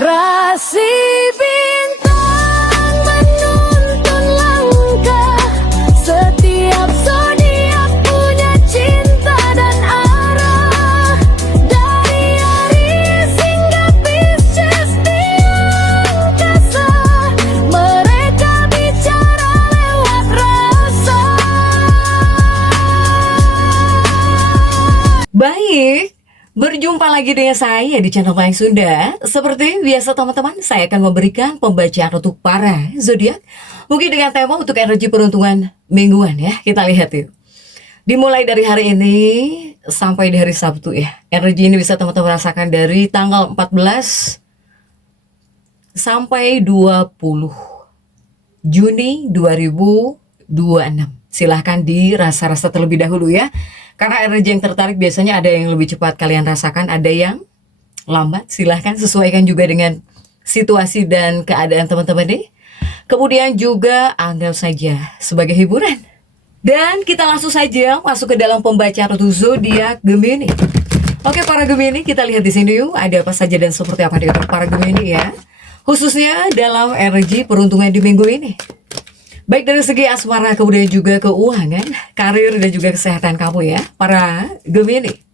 Rasi bintang menuntun langkah, setiap zodiak punya cinta dan arah. Dari Aries hingga Pisces di angkasa, mereka bicara lewat rasa. Baik, berjumpa lagi dengan saya di channel Mayang Sunda. Seperti biasa teman-teman, saya akan memberikan pembacaan untuk para zodiak. Mungkin dengan tema untuk energi peruntungan mingguan ya. Kita lihat yuk. Dimulai dari hari ini sampai di hari Sabtu ya. Energi ini bisa teman-teman rasakan dari tanggal 14 sampai 20 Juni 2026. Silahkan dirasa-rasa terlebih dahulu ya. Karena energi yang tertarik biasanya ada yang lebih cepat kalian rasakan, ada yang lambat. Silahkan sesuaikan juga dengan situasi dan keadaan teman-teman nih. Kemudian juga anggap saja sebagai hiburan. Dan kita langsung saja masuk ke dalam pembacaan untuk zodiak Gemini. Oke para Gemini, kita lihat di sini yuk ada apa saja dan seperti apa nih untuk para Gemini ya. Khususnya dalam energi peruntungan di minggu ini. Baik dari segi asmara, kemudian juga keuangan, karir, dan juga kesehatan kamu ya, para Gemini.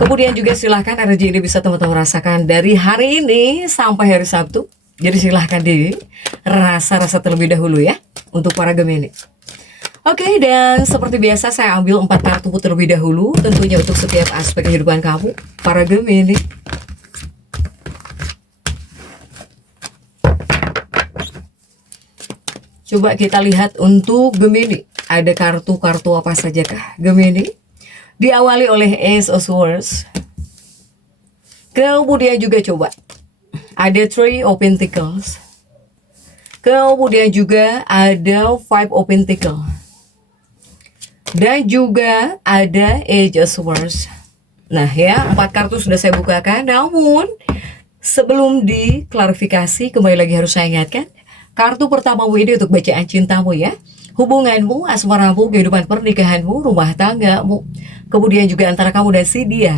Kemudian juga silahkan energi ini bisa teman-teman rasakan dari hari ini sampai hari Sabtu. Jadi silahkan dirasa-rasa terlebih dahulu ya, untuk para Gemini. Oke, dan seperti biasa saya ambil 4 kartu terlebih dahulu, tentunya untuk setiap aspek kehidupan kamu, para Gemini. Coba kita lihat untuk Gemini. Ada kartu-kartu apa saja kah Gemini? Diawali oleh Ace of Swords. Kemudian juga coba ada Three of Pentacles. Kemudian juga ada Five of Pentacles. Dan juga ada Age of Swords. Nah ya, 4 kartu sudah saya bukakan. Namun sebelum diklarifikasi, kembali lagi harus saya ingatkan, kartu pertamamu ini untuk bacaan cintamu ya. Hubunganmu, asmaramu, kehidupan pernikahanmu, rumah tanggamu. Kemudian juga antara kamu dan si dia.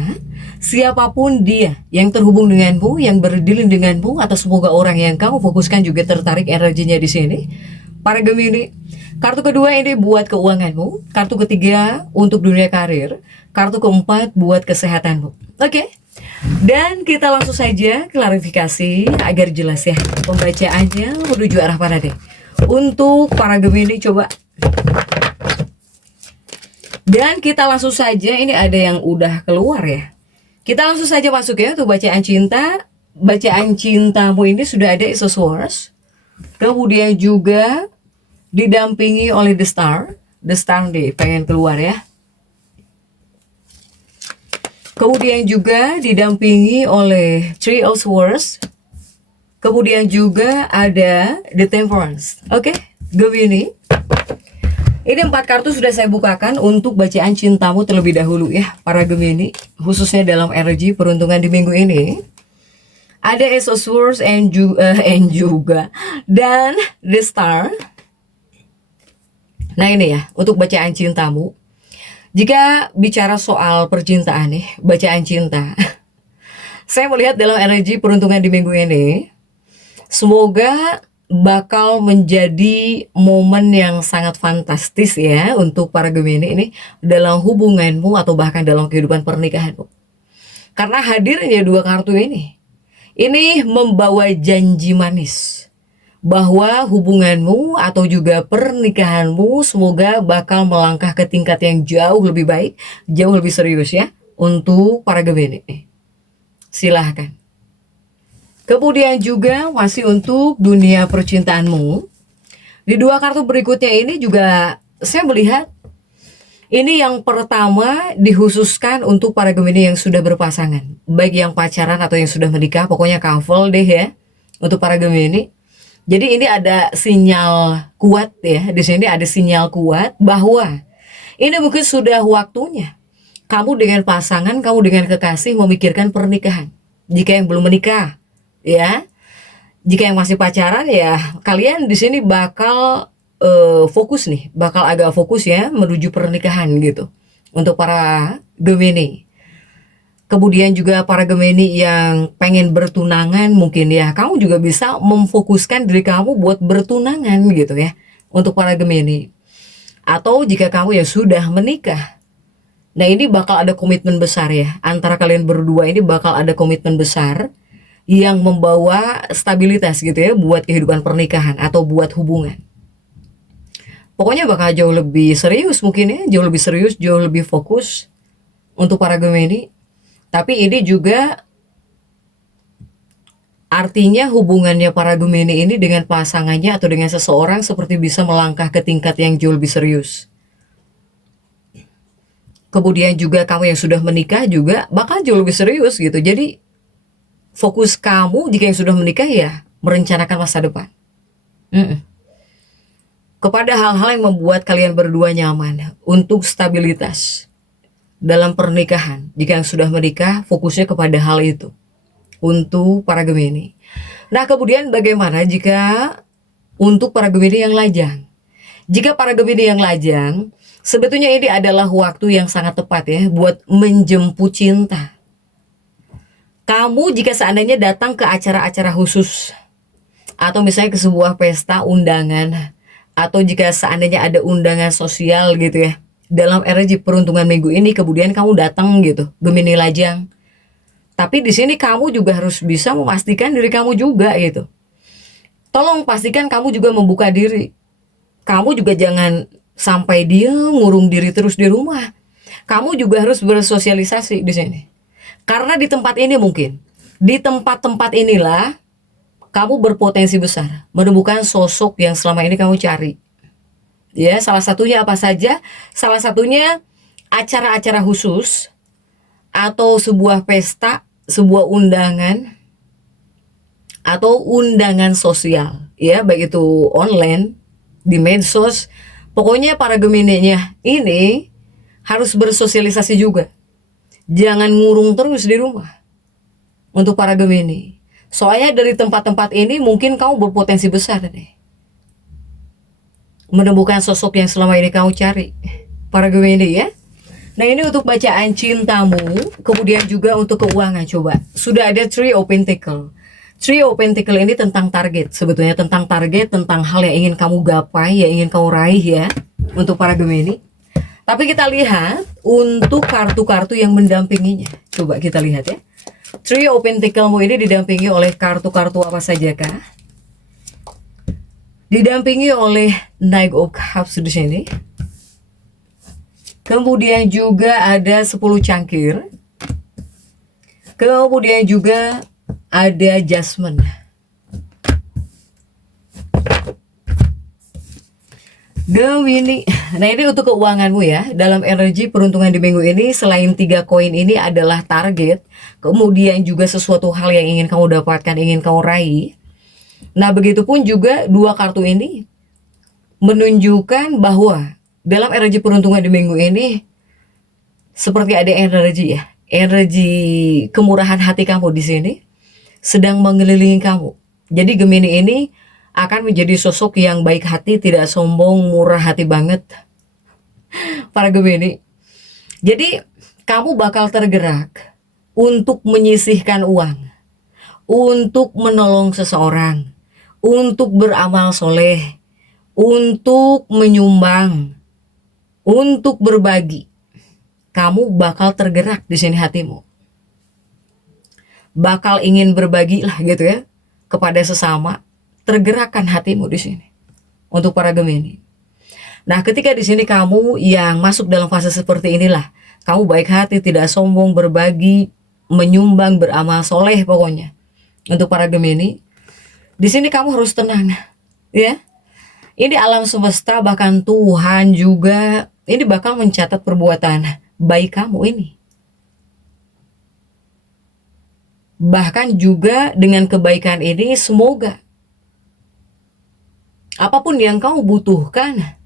Siapapun dia yang terhubung denganmu, yang berdilin denganmu, atau semoga orang yang kamu fokuskan juga tertarik energinya di sini. Para Gemini. Kartu kedua ini buat keuanganmu. Kartu ketiga untuk dunia karir. Kartu keempat buat kesehatanmu. Oke. Dan kita langsung saja klarifikasi agar jelas ya pembacaannya menuju arah mana deh. Untuk para Gemini coba. Dan kita langsung saja, ini ada yang udah keluar ya. Kita langsung saja masuk ya untuk bacaan cinta. Bacaan cintamu ini sudah ada Ace of Swords. Kemudian juga didampingi oleh The Star. The Star deh pengen keluar ya. Kemudian juga didampingi oleh Three of Swords. Kemudian juga ada The Temperance. Oke, Gemini. Ini 4 kartu sudah saya bukakan untuk bacaan cintamu terlebih dahulu ya, para Gemini. Khususnya dalam energi peruntungan di minggu ini. Ada Ace of Swords and juga dan The Star. Nah ini ya, untuk bacaan cintamu. Jika bicara soal percintaan nih, bacaan cinta, saya melihat dalam energi peruntungan di minggu ini, semoga bakal menjadi momen yang sangat fantastis ya untuk para Gemini ini dalam hubunganmu atau bahkan dalam kehidupan pernikahanmu. Karena hadirnya 2 kartu ini membawa janji manis bahwa hubunganmu atau juga pernikahanmu semoga bakal melangkah ke tingkat yang jauh lebih baik, jauh lebih serius ya untuk para Gemini. Silahkan. Kemudian juga masih untuk dunia percintaanmu. Di 2 kartu berikutnya ini juga saya melihat ini yang pertama dikhususkan untuk para Gemini yang sudah berpasangan, baik yang pacaran atau yang sudah menikah, pokoknya couple deh ya untuk para Gemini. Jadi ini ada sinyal kuat ya, di sini ada sinyal kuat bahwa ini mungkin sudah waktunya kamu dengan pasangan, kamu dengan kekasih memikirkan pernikahan. Jika yang belum menikah, ya, jika yang masih pacaran ya, kalian di sini bakal fokus nih, bakal agak fokus ya menuju pernikahan gitu untuk para Gemini. Kemudian juga para Gemini yang pengen bertunangan mungkin ya, kamu juga bisa memfokuskan diri kamu buat bertunangan gitu ya, untuk para Gemini. Atau jika kamu ya sudah menikah, nah ini bakal ada komitmen besar ya, antara kalian berdua ini bakal ada komitmen besar yang membawa stabilitas gitu ya, buat kehidupan pernikahan atau buat hubungan. Pokoknya bakal jauh lebih serius mungkin ya, jauh lebih serius, jauh lebih fokus untuk para Gemini. Tapi ini juga artinya hubungannya para Gemini ini dengan pasangannya atau dengan seseorang seperti bisa melangkah ke tingkat yang jauh lebih serius. Kemudian juga kamu yang sudah menikah juga bakal jauh lebih serius gitu. Jadi fokus kamu jika yang sudah menikah ya merencanakan masa depan. Kepada hal-hal yang membuat kalian berdua nyaman untuk stabilitas dalam pernikahan. Jika yang sudah menikah, fokusnya kepada hal itu untuk para Gemini. Nah, kemudian bagaimana jika untuk para Gemini yang lajang? Jika para Gemini yang lajang, sebetulnya ini adalah waktu yang sangat tepat ya buat menjemput cinta. Kamu jika seandainya datang ke acara-acara khusus atau misalnya ke sebuah pesta undangan, atau jika seandainya ada undangan sosial gitu ya, dalam energi peruntungan minggu ini kemudian kamu datang gitu, Gemini lajang. Tapi di sini kamu juga harus bisa memastikan diri kamu juga gitu. Tolong pastikan kamu juga membuka diri. Kamu juga jangan sampai diam ngurung diri terus di rumah. Kamu juga harus bersosialisasi di sini. Karena di tempat ini mungkin, di tempat-tempat inilah kamu berpotensi besar menemukan sosok yang selama ini kamu cari. Ya, salah satunya apa saja? Salah satunya acara-acara khusus atau sebuah pesta, sebuah undangan atau undangan sosial, ya, baik itu online, di medsos. Pokoknya para Gemininya ini harus bersosialisasi juga. Jangan ngurung terus di rumah. Untuk para Gemini. Soalnya dari tempat-tempat ini mungkin kamu berpotensi besar deh menemukan sosok yang selama ini kamu cari, para Gemini ya. Nah, ini untuk bacaan cintamu. Kemudian juga untuk keuangan, coba. Sudah ada Three of Pentacles. Three of Pentacles ini tentang target, sebetulnya tentang target, tentang hal yang ingin kamu gapai, yang ingin kamu raih ya, untuk para Gemini. Tapi kita lihat untuk kartu-kartu yang mendampinginya. Coba kita lihat ya. Three of Pentaclesmu ini didampingi oleh kartu-kartu apa saja kah? Didampingi oleh Knight of Cups di sini. Kemudian juga ada 10 cangkir. Kemudian juga ada Judgment. Gemini. Nah, ini untuk keuanganmu ya. Dalam energi peruntungan di minggu ini, selain 3 koin ini adalah target, kemudian juga sesuatu hal yang ingin kamu dapatkan, ingin kamu raih. Nah, begitupun juga 2 kartu ini menunjukkan bahwa dalam energi peruntungan di minggu ini seperti ada energi ya, energi kemurahan hati kamu di sini sedang mengelilingi kamu. Jadi Gemini ini akan menjadi sosok yang baik hati, tidak sombong, murah hati banget. Para Gemini. Jadi kamu bakal tergerak untuk menyisihkan uang, untuk menolong seseorang, untuk beramal soleh, untuk menyumbang, untuk berbagi. Kamu bakal tergerak di sini hatimu. Bakal ingin berbagi lah gitu ya kepada sesama. Tergerakkan hatimu di sini untuk para Gemini. Nah, ketika di sini kamu yang masuk dalam fase seperti inilah, kamu baik hati, tidak sombong, berbagi, menyumbang, beramal soleh pokoknya. Untuk para Gemini, di sini kamu harus tenang, ya. Ini alam semesta, bahkan Tuhan juga ini bakal mencatat perbuatan baik kamu ini. Bahkan juga dengan kebaikan ini semoga apapun yang kamu butuhkan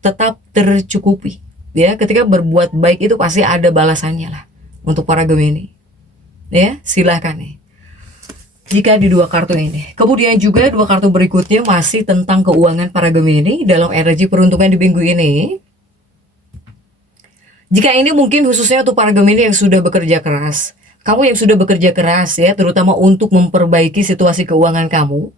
tetap tercukupi. Ya, ketika berbuat baik itu pasti ada balasannya lah untuk para Gemini. Ya, silahkan nih. Jika di 2 kartu ini. Kemudian juga 2 kartu berikutnya masih tentang keuangan para Gemini dalam energi peruntungan di minggu ini. Jika ini mungkin khususnya untuk para Gemini yang sudah bekerja keras. Kamu yang sudah bekerja keras ya, terutama untuk memperbaiki situasi keuangan kamu.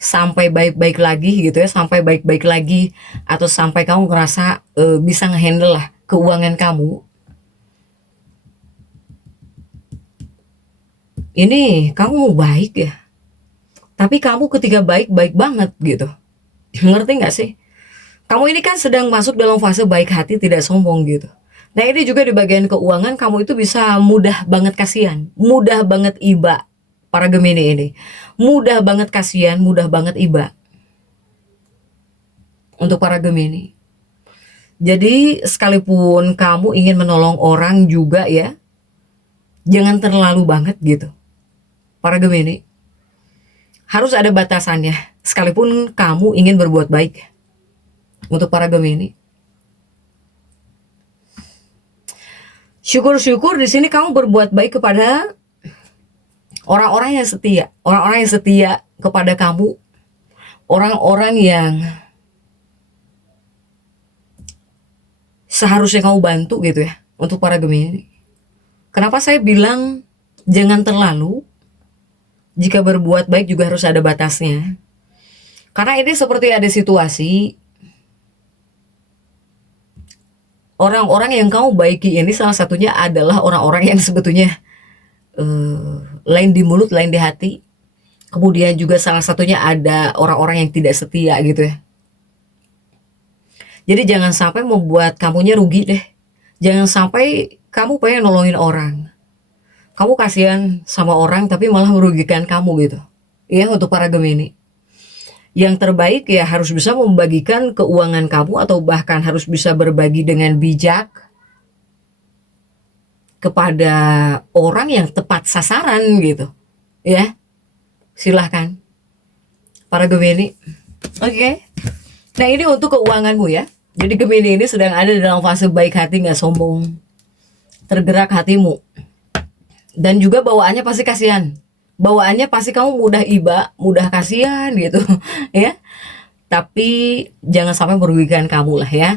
Sampai baik-baik lagi gitu ya, sampai baik-baik lagi. Atau sampai kamu ngerasa bisa ngehandle lah keuangan kamu. Ini kamu baik ya. Tapi kamu ketika baik, baik banget gitu. Ngerti gak sih? Kamu ini kan sedang masuk dalam fase baik hati tidak sombong gitu. Nah ini juga di bagian keuangan kamu itu bisa mudah banget kasihan, mudah banget iba para Gemini ini. Mudah banget kasihan, mudah banget iba. Untuk para Gemini. Jadi sekalipun kamu ingin menolong orang juga ya, jangan terlalu banget gitu. Para Gemini. Harus ada batasannya, sekalipun kamu ingin berbuat baik. Untuk para Gemini. Syukur-syukur di sini kamu berbuat baik kepada orang-orang yang setia, orang-orang yang setia kepada kamu, orang-orang yang seharusnya kamu bantu gitu ya, untuk para Gemini. Kenapa saya bilang jangan terlalu, jika berbuat baik juga harus ada batasnya. Karena ini seperti ada situasi, orang-orang yang kamu baiki ini salah satunya adalah orang-orang yang sebetulnya lain di mulut, lain di hati. Kemudian juga salah satunya ada orang-orang yang tidak setia gitu ya. Jadi jangan sampai membuat kamunya rugi deh. Jangan sampai kamu pengen nolongin orang, kamu kasihan sama orang tapi malah merugikan kamu gitu. Ya untuk para Gemini. Yang terbaik ya harus bisa membagikan keuangan kamu atau bahkan harus bisa berbagi dengan bijak kepada orang yang tepat sasaran gitu. Ya. Silahkan para Gemini. Oke. Nah ini untuk keuanganmu ya. Jadi Gemini ini sedang ada dalam fase baik hati, gak sombong. Tergerak hatimu. Dan juga bawaannya pasti kasihan. Bawaannya pasti kamu mudah iba, mudah kasihan gitu ya. Tapi jangan sampai merugikan kamu lah ya.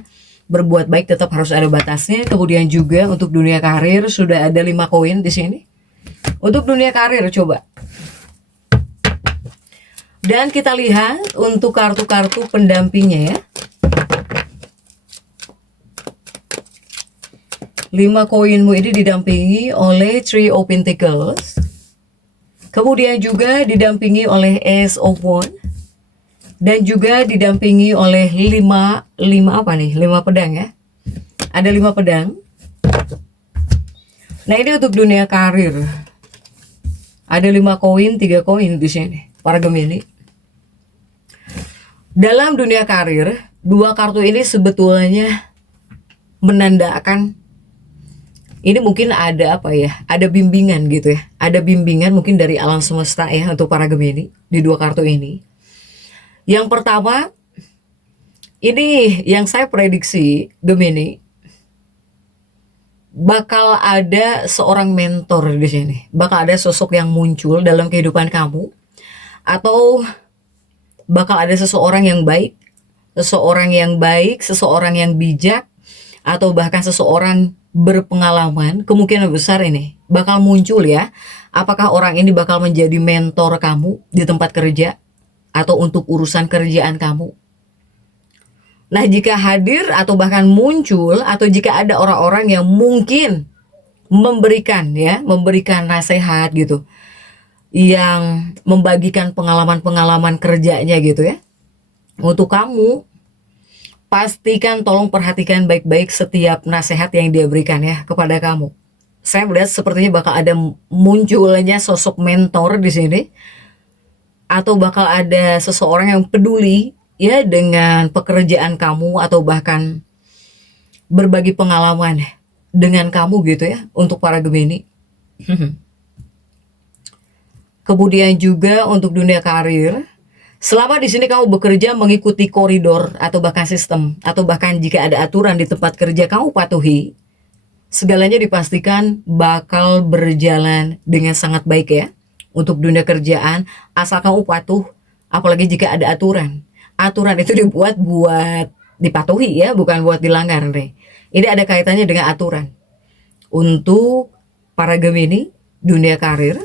Berbuat baik tetap harus ada batasnya. Kemudian juga untuk dunia karir sudah ada 5 koin di sini. Untuk dunia karir coba. Dan kita lihat untuk kartu-kartu pendampingnya ya. 5 koinmu ini didampingi oleh Three of Pentacles. Kemudian juga didampingi oleh Ace of Wands. Dan juga didampingi oleh 5 apa nih? 5 pedang ya. Ada 5 pedang. Nah ini untuk dunia karir. Ada 5 koin, 3 koin di sini. Para Gemini. Dalam dunia karir, 2 kartu ini sebetulnya menandakan ini mungkin ada apa ya, ada bimbingan gitu ya, ada bimbingan mungkin dari alam semesta ya untuk para Gemini di 2 kartu ini. Yang pertama, ini yang saya prediksi Gemini, bakal ada seorang mentor di sini, bakal ada sosok yang muncul dalam kehidupan kamu, atau bakal ada seseorang yang baik, seseorang yang bijak, atau bahkan seseorang berpengalaman. Kemungkinan besar ini bakal muncul ya. Apakah orang ini bakal menjadi mentor kamu di tempat kerja atau untuk urusan kerjaan kamu? Nah jika hadir atau bahkan muncul, atau jika ada orang-orang yang mungkin memberikan nasihat gitu, yang membagikan pengalaman-pengalaman kerjanya gitu ya untuk kamu, pastikan tolong perhatikan baik-baik setiap nasihat yang dia berikan ya kepada kamu. Saya melihat sepertinya bakal ada munculnya sosok mentor di sini, atau bakal ada seseorang yang peduli ya dengan pekerjaan kamu, atau bahkan berbagi pengalaman dengan kamu gitu ya untuk para Gemini. Kemudian juga untuk dunia karir, selama di sini kamu bekerja mengikuti koridor atau bahkan sistem, atau bahkan jika ada aturan di tempat kerja kamu patuhi, segalanya dipastikan bakal berjalan dengan sangat baik ya. Untuk dunia kerjaan, asal kamu patuh, apalagi jika ada aturan. Aturan itu dibuat buat dipatuhi ya, bukan buat dilanggar nih. Ini ada kaitannya dengan aturan. Untuk para Gemini, dunia karir.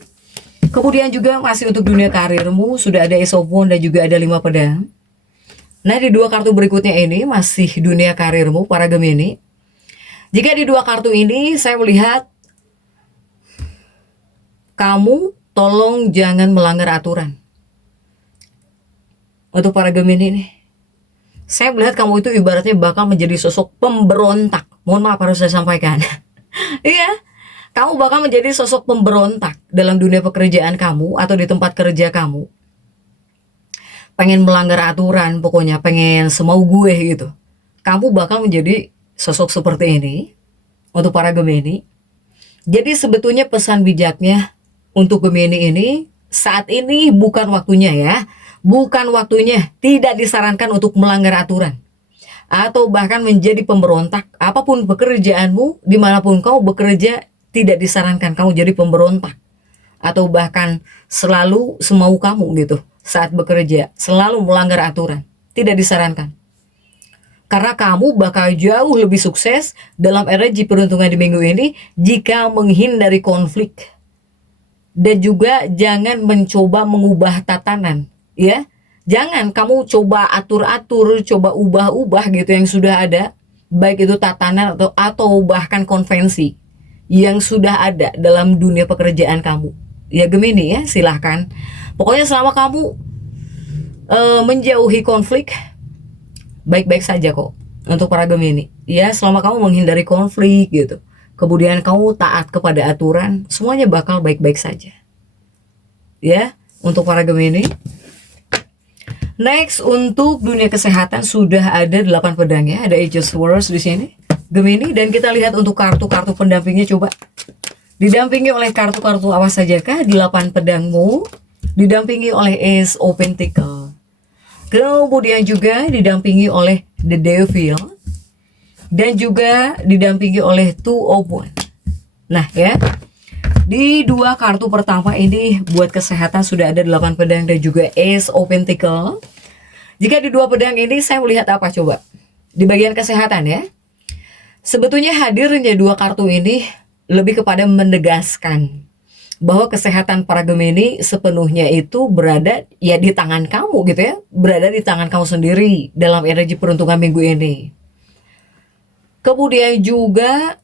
Kemudian juga masih untuk dunia karirmu, sudah ada Ace of Wands dan juga ada 5 pedang. Nah, di dua kartu berikutnya ini masih dunia karirmu, para Gemini. Jika di dua kartu ini, saya melihat kamu tolong jangan melanggar aturan. Untuk para Gemini nih, saya melihat kamu itu ibaratnya bakal menjadi sosok pemberontak. Mohon maaf harus saya sampaikan. Iya, kamu bakal menjadi sosok pemberontak dalam dunia pekerjaan kamu atau di tempat kerja kamu. Pengen melanggar aturan, pokoknya pengen semau gue gitu. Kamu bakal menjadi sosok seperti ini untuk para Gemini. Jadi sebetulnya pesan bijaknya untuk Gemini ini, saat ini bukan waktunya ya. Bukan waktunya, tidak disarankan untuk melanggar aturan. Atau bahkan menjadi pemberontak. Apapun pekerjaanmu, dimanapun kau bekerja, tidak disarankan kamu jadi pemberontak. Atau bahkan selalu semau kamu gitu saat bekerja. Selalu melanggar aturan. Tidak disarankan. Karena kamu bakal jauh lebih sukses dalam energi peruntungan di minggu ini jika menghindari konflik. Dan juga jangan mencoba mengubah tatanan. Ya, jangan kamu coba atur-atur, coba ubah-ubah gitu yang sudah ada, baik itu tatanan atau bahkan konvensi yang sudah ada dalam dunia pekerjaan kamu. Ya Gemini ya, silahkan. Pokoknya selama kamu menjauhi konflik, baik-baik saja kok untuk para Gemini. Ya, selama kamu menghindari konflik gitu, kemudian kamu taat kepada aturan, semuanya bakal baik-baik saja. Ya, untuk para Gemini. Next, untuk dunia kesehatan sudah ada 8 pedang ya. Ada Ace of Swords di sini, Gemini. Dan kita lihat untuk kartu-kartu pendampingnya coba. Didampingi oleh kartu-kartu apa sajakah? 8 pedangmu. Didampingi oleh Ace of Pentacles. Kemudian juga didampingi oleh The Devil. Dan juga didampingi oleh Two of Wands. Nah ya. Di dua kartu pertama ini buat kesehatan sudah ada 8 pedang dan juga Ace of Pentacles. Jika di dua pedang ini saya melihat apa coba? Di bagian kesehatan ya. Sebetulnya hadirnya dua kartu ini lebih kepada menegaskan bahwa kesehatan para Gemini sepenuhnya itu berada ya di tangan kamu gitu ya. Berada di tangan kamu sendiri dalam energi peruntungan minggu ini. Kemudian juga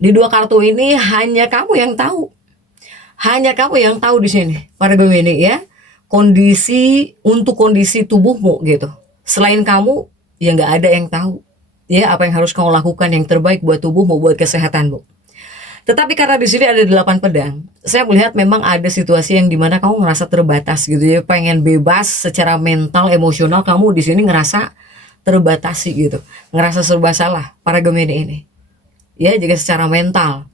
di dua kartu ini hanya kamu yang tahu. Hanya kamu yang tahu di sini, para Gemini ya. Kondisi tubuhmu gitu. Selain kamu, ya nggak ada yang tahu. Ya, apa yang harus kamu lakukan yang terbaik buat tubuhmu, buat kesehatanmu. Tetapi karena di sini ada 8 pedang, saya melihat memang ada situasi yang dimana kamu ngerasa terbatas gitu ya. Pengen bebas secara mental, emosional, kamu di sini ngerasa terbatasi gitu. Ngerasa serba salah, para Gemini ini. Ya, jika secara mental.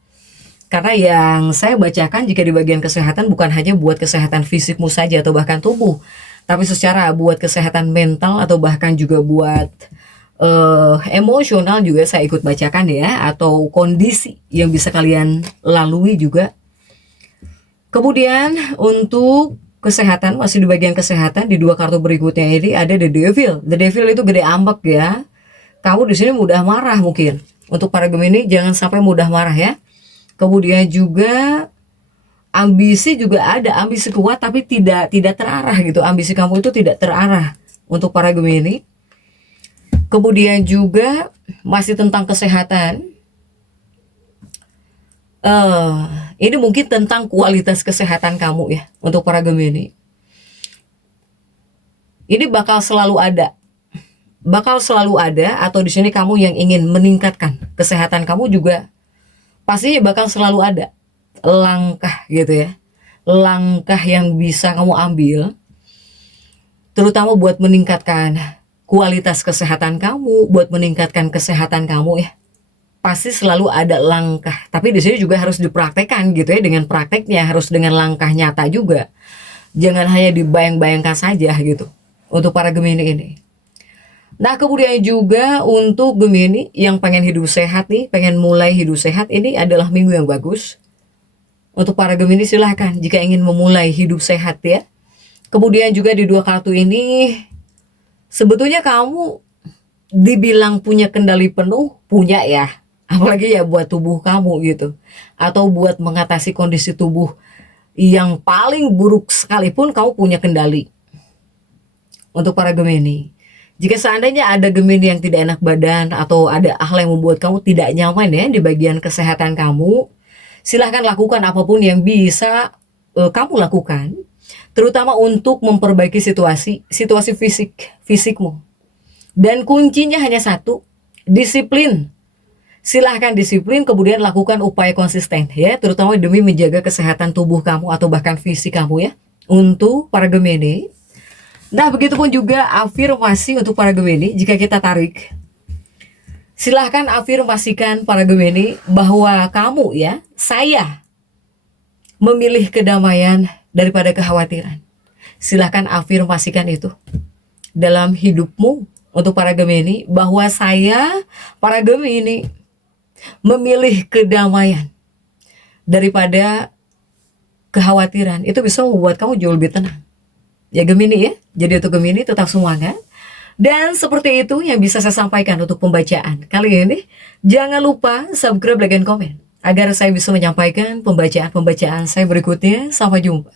Karena yang saya bacakan jika di bagian kesehatan bukan hanya buat kesehatan fisikmu saja atau bahkan tubuh, tapi secara buat kesehatan mental atau bahkan juga buat emosional juga saya ikut bacakan ya, atau kondisi yang bisa kalian lalui juga. Kemudian untuk kesehatan, masih di bagian kesehatan di dua kartu berikutnya ini ada The Devil. The Devil itu gede ambek ya. Kamu di sini mudah marah mungkin. Untuk para Gemini jangan sampai mudah marah ya. Kemudian juga ambisi juga ada, ambisi kuat tapi tidak terarah gitu. Ambisi kamu itu tidak terarah untuk para Gemini. Kemudian juga masih tentang kesehatan. Ini mungkin tentang kualitas kesehatan kamu ya untuk para Gemini. Ini bakal selalu ada. Atau di sini kamu yang ingin meningkatkan kesehatan kamu juga pastinya bakal selalu ada langkah gitu ya, langkah yang bisa kamu ambil terutama buat meningkatkan kualitas kesehatan kamu, buat meningkatkan kesehatan kamu ya. Pasti selalu ada langkah, tapi di sini juga harus dipraktekkan gitu ya, dengan prakteknya harus dengan langkah nyata juga, jangan hanya dibayang-bayangkan saja gitu untuk para Gemini ini. Nah, kemudian juga untuk Gemini yang pengen hidup sehat nih, pengen mulai hidup sehat, ini adalah minggu yang bagus. Untuk para Gemini silahkan jika ingin memulai hidup sehat ya. Kemudian juga di dua kartu ini, sebetulnya kamu dibilang punya kendali penuh, punya ya. Apalagi ya buat tubuh kamu gitu. Atau buat mengatasi kondisi tubuh yang paling buruk sekalipun kamu punya kendali. Untuk para Gemini, jika seandainya ada Gemini yang tidak enak badan atau ada hal yang membuat kamu tidak nyaman ya di bagian kesehatan kamu, silahkan lakukan apapun yang bisa kamu lakukan, terutama untuk memperbaiki situasi fisikmu. Dan kuncinya hanya satu, disiplin. Silahkan disiplin, kemudian lakukan upaya konsisten ya, terutama demi menjaga kesehatan tubuh kamu atau bahkan fisik kamu ya. Untuk para Gemini. Nah, begitupun juga afirmasi untuk para Gemini. Jika kita tarik, silahkan afirmasikan para Gemini bahwa kamu ya, saya memilih kedamaian daripada kekhawatiran. Silahkan afirmasikan itu dalam hidupmu untuk para Gemini, bahwa saya, para Gemini, memilih kedamaian daripada kekhawatiran. Itu bisa membuat kamu jauh lebih tenang. Ya Gemini ya, jadi untuk Gemini tetap semangat. Dan seperti itu yang bisa saya sampaikan untuk pembacaan kali ini. Jangan lupa subscribe, like, dan komen agar saya bisa menyampaikan pembacaan-pembacaan saya berikutnya. Sampai jumpa.